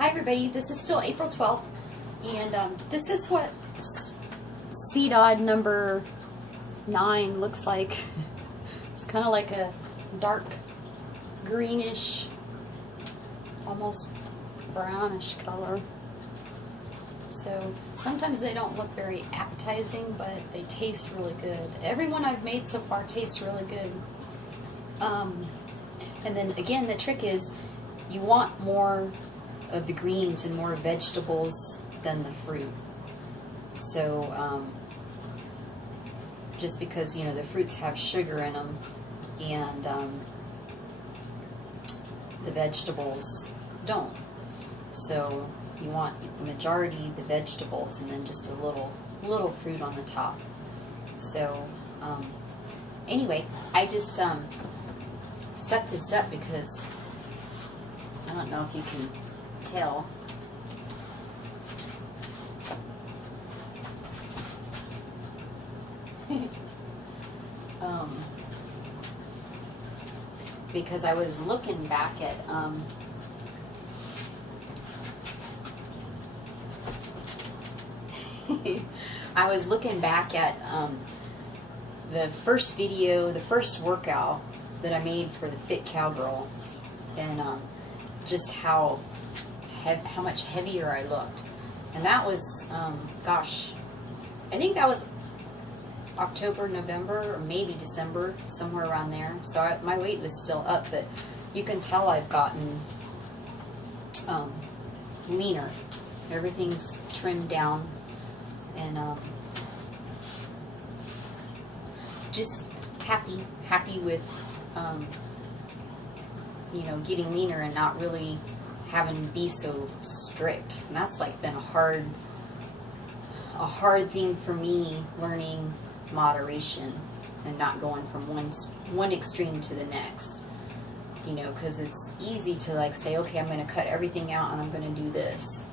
Hi everybody, this is still April 12th, and this is what seed odd number 9 looks like. It's kind of like a dark greenish, almost brownish color. So sometimes they don't look very appetizing, but they taste really good. Every one I've made so far tastes really good. And then again, the trick is you want more of the greens and more vegetables than the fruit. So just because, you know, the fruits have sugar in them, and the vegetables don't. So you want the majority the vegetables and then just a little fruit on the top. So anyway, I just set this up because I don't know if you can tell. Because I was looking back at I was looking back at the first video, the first workout that I made for the Fit Cowgirl, and just how much heavier I looked. And that was, gosh, I think that was October, November, or maybe December, somewhere around there. So my weight was still up, but you can tell I've gotten leaner. Everything's trimmed down, and just happy with you know, getting leaner and not really having to be so strict. And that's like been a hard thing for me, learning moderation and not going from one extreme to the next. You know, because it's easy to like say, okay, I'm going to cut everything out and I'm going to do this.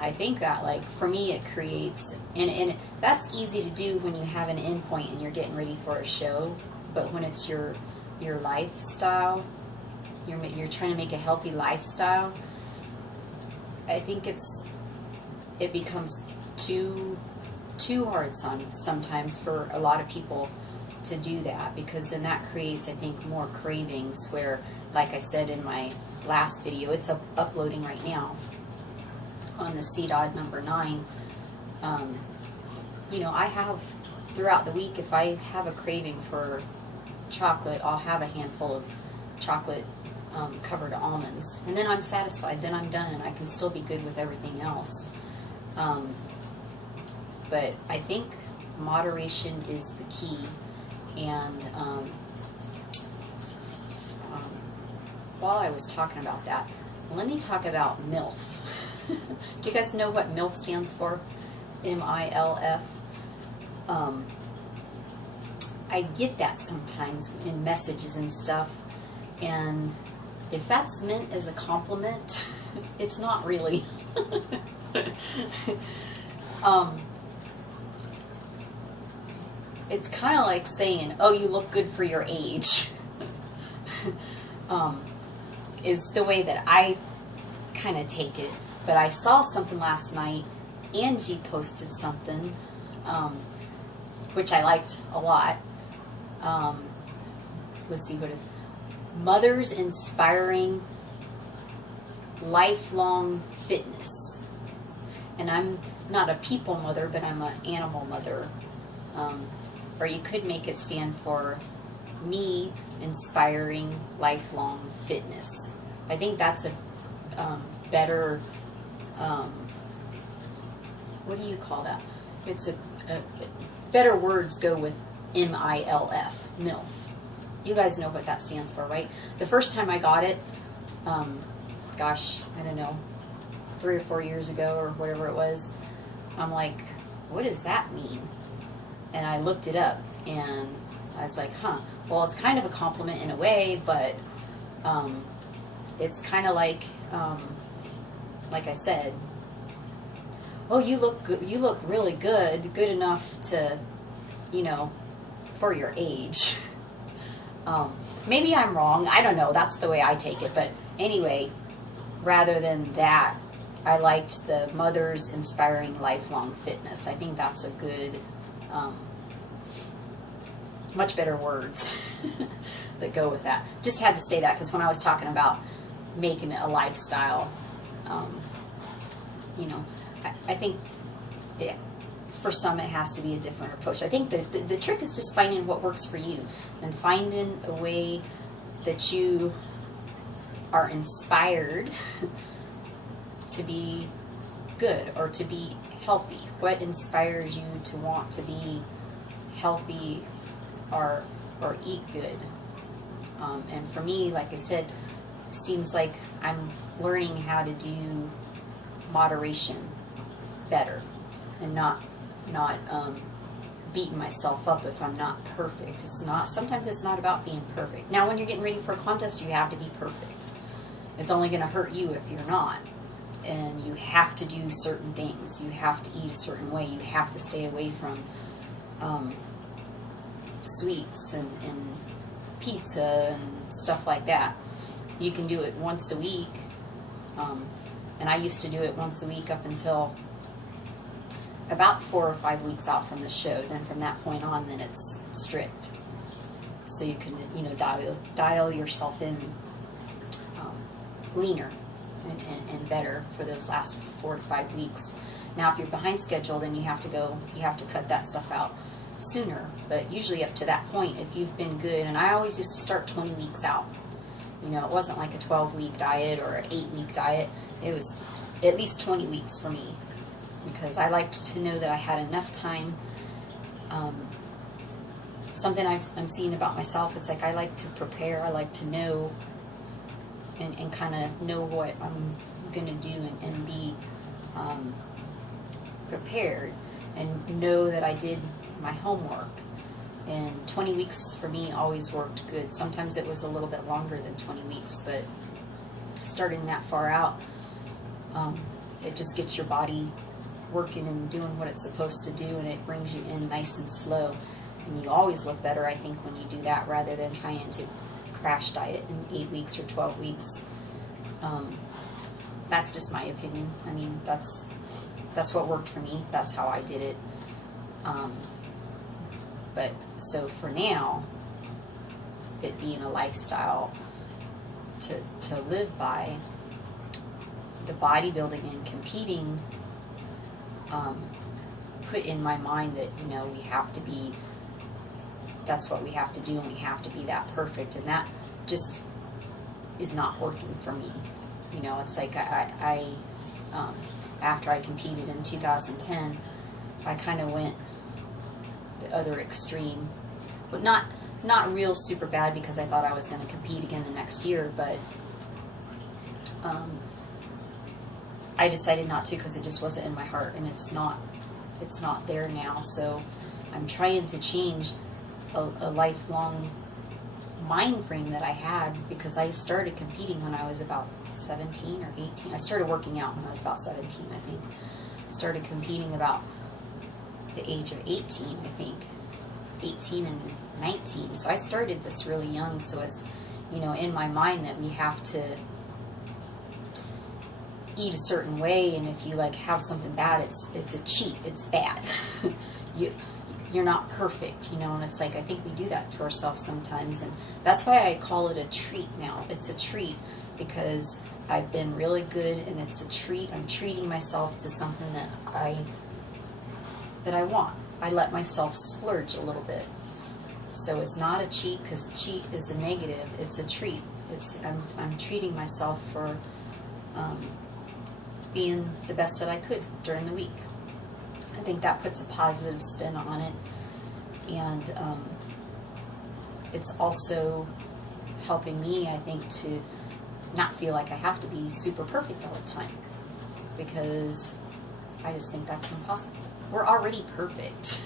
I think that, like, for me it creates, and that's easy to do when you have an end point and you're getting ready for a show, but when it's your lifestyle, you're trying to make a healthy lifestyle, I think it becomes too hard sometimes for a lot of people to do that, because then that creates, I think, more cravings, where, like I said in my last video, it's uploading right now on the seed odd number 9. You know, I have throughout the week, if I have a craving for chocolate, I'll have a handful of chocolate covered almonds, and then I'm satisfied, then I'm done, and I can still be good with everything else. But I think moderation is the key. And while I was talking about that, let me talk about MILF. Do you guys know what MILF stands for? M-I-L-F. I get that sometimes in messages and stuff, and if that's meant as a compliment, it's not really. It's kind of like saying, oh, you look good for your age, is the way that I kind of take it. But I saw something last night. Angie posted something, which I liked a lot. Let's see, what is Mothers Inspiring Lifelong Fitness. And I'm not a people mother, but I'm an animal mother. Or you could make it stand for Me Inspiring Lifelong Fitness. I think that's a better, what do you call that? It's a better words go with M-I-L-F, MILF. You guys know what that stands for, right? The first time I got it, gosh, I don't know, 3 or 4 years ago or whatever it was, I'm like, what does that mean? And I looked it up, and I was like, huh, well, it's kind of a compliment in a way, but it's kind of like I said, oh, you look good, you look really good enough to, you know, for your age. Maybe I'm wrong, I don't know, that's the way I take it, but anyway, rather than that, I liked the Mothers Inspiring Lifelong Fitness. I think that's a good, much better words that go with that. Just had to say that because when I was talking about making it a lifestyle, you know, I think for some it has to be a different approach. I think the trick is just finding what works for you and finding a way that you are inspired to be good or to be healthy. What inspires you to want to be healthy or eat good? And for me, like I said, seems like I'm learning how to do moderation better and not beating myself up if I'm not perfect. Sometimes it's not about being perfect. Now when you're getting ready for a contest, you have to be perfect. It's only going to hurt you if you're not. And you have to do certain things. You have to eat a certain way. You have to stay away from sweets and pizza and stuff like that. You can do it once a week. And I used to do it once a week up until about 4 or 5 weeks out from the show. Then from that point on, then it's strict. So you can, you know, dial yourself in leaner and better for those last 4 to 5 weeks. Now, if you're behind schedule, then you have to cut that stuff out sooner. But usually up to that point, if you've been good, and I always used to start 20 weeks out. You know, it wasn't like a 12-week diet or an 8-week diet. It was at least 20 weeks for me, because I liked to know that I had enough time. Something I'm seeing about myself, it's like I like to prepare, I like to know and kind of know what I'm going to do and be prepared and know that I did my homework. And 20 weeks for me always worked good. Sometimes it was a little bit longer than 20 weeks, but starting that far out, it just gets your body working and doing what it's supposed to do, and it brings you in nice and slow. And you always look better, I think, when you do that rather than trying to crash diet in 8 weeks or 12 weeks. That's just my opinion. I mean, that's what worked for me. That's how I did it. But so for now, it being a lifestyle to live by, the bodybuilding and competing put in my mind that, you know, we have to be, that's what we have to do, and we have to be that perfect, and that just is not working for me. You know, it's like I after I competed in 2010, I kind of went the other extreme, but not real super bad, because I thought I was going to compete again the next year, but I decided not to because it just wasn't in my heart, and it's not there now. So I'm trying to change a lifelong mind frame that I had, because I started competing when I was about 17 or 18. I started working out when I was about 17, I think. Started competing about the age of 18, I think. 18 and 19. So I started this really young, so it's, you know, in my mind that we have to eat a certain way, and if you like have something bad, it's a cheat, it's bad. You're not perfect, you know, and it's like, I think we do that to ourselves sometimes, and that's why I call it a treat now. It's a treat because I've been really good, and it's a treat. I'm treating myself to something that I want. I let myself splurge a little bit. So it's not a cheat, because cheat is a negative. It's a treat. I'm treating myself for being the best that I could during the week. I think that puts a positive spin on it, and it's also helping me, I think, to not feel like I have to be super perfect all the time, because I just think that's impossible. We're already perfect.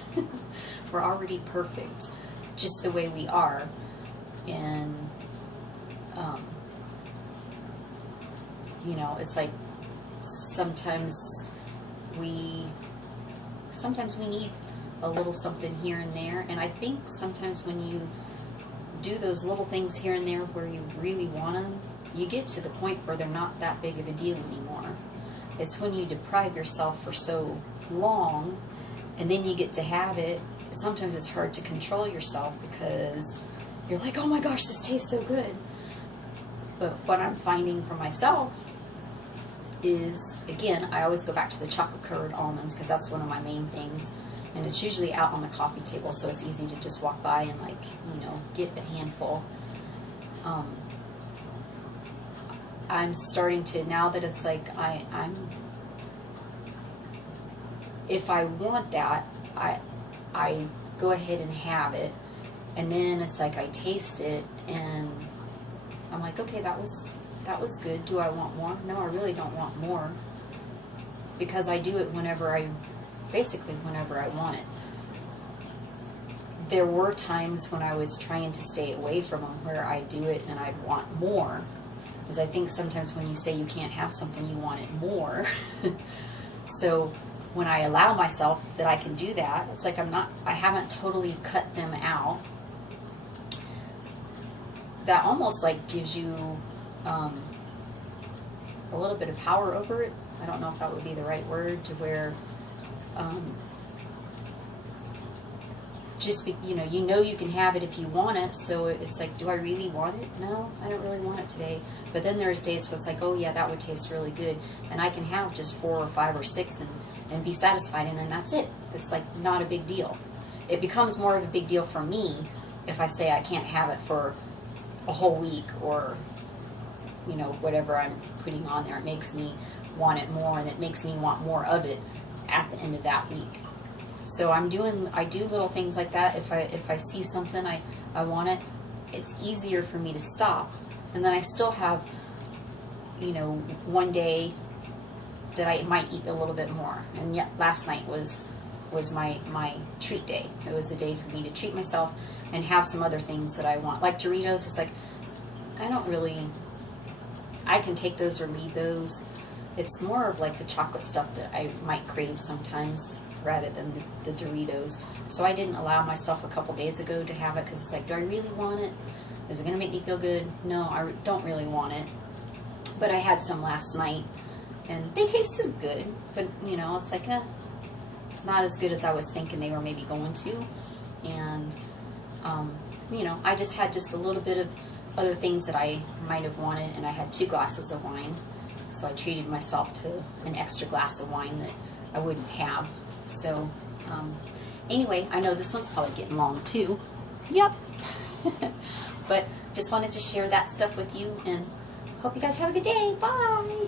We're already perfect just the way we are, and you know, it's like sometimes we need a little something here and there, and I think sometimes when you do those little things here and there where you really want them, you get to the point where they're not that big of a deal anymore. It's when you deprive yourself for so long, and then you get to have it. Sometimes it's hard to control yourself because you're like, oh my gosh, this tastes so good. But what I'm finding for myself is, again, I always go back to the chocolate-covered almonds because that's one of my main things. And it's usually out on the coffee table, so it's easy to just walk by and, like, you know, get a handful. I'm starting to, now that it's like, if I want that, I go ahead and have it, and then it's like I taste it, and I'm like, okay, that was good. Do I want more? No, I really don't want more, because I do it basically whenever I want it. There were times when I was trying to stay away from them where I do it and I'd want more, because I think sometimes when you say you can't have something, you want it more. So when I allow myself that I can do that, it's like I haven't totally cut them out. That almost like gives you a little bit of power over it. I don't know if that would be the right word, to where you know you can have it if you want it. So it's like, do I really want it? No, I don't really want it today. But then there's days where it's like, oh yeah, that would taste really good, and I can have just 4 or 5 or 6 and be satisfied, and then that's it. It's like not a big deal. It becomes more of a big deal for me if I say I can't have it for a whole week, or you know, whatever I'm putting on there. It makes me want it more, and it makes me want more of it at the end of that week. So I do little things like that. If I see something I want it, it's easier for me to stop. And then I still have, you know, one day that I might eat a little bit more. And yet last night was my treat day. It was a day for me to treat myself and have some other things that I want. Like Doritos, it's like, I can take those or leave those. It's more of like the chocolate stuff that I might crave sometimes rather than the Doritos. So I didn't allow myself a couple days ago to have it, because it's like, do I really want it? Is it going to make me feel good? No, I don't really want it. But I had some last night, and they tasted good, but you know, it's like, not as good as I was thinking they were maybe going to. And you know, I just had a little bit of other things that I might have wanted, and I had 2 glasses of wine, so I treated myself to an extra glass of wine that I wouldn't have. So anyway, I know this one's probably getting long too. Yep. But just wanted to share that stuff with you, and hope you guys have a good day. Bye.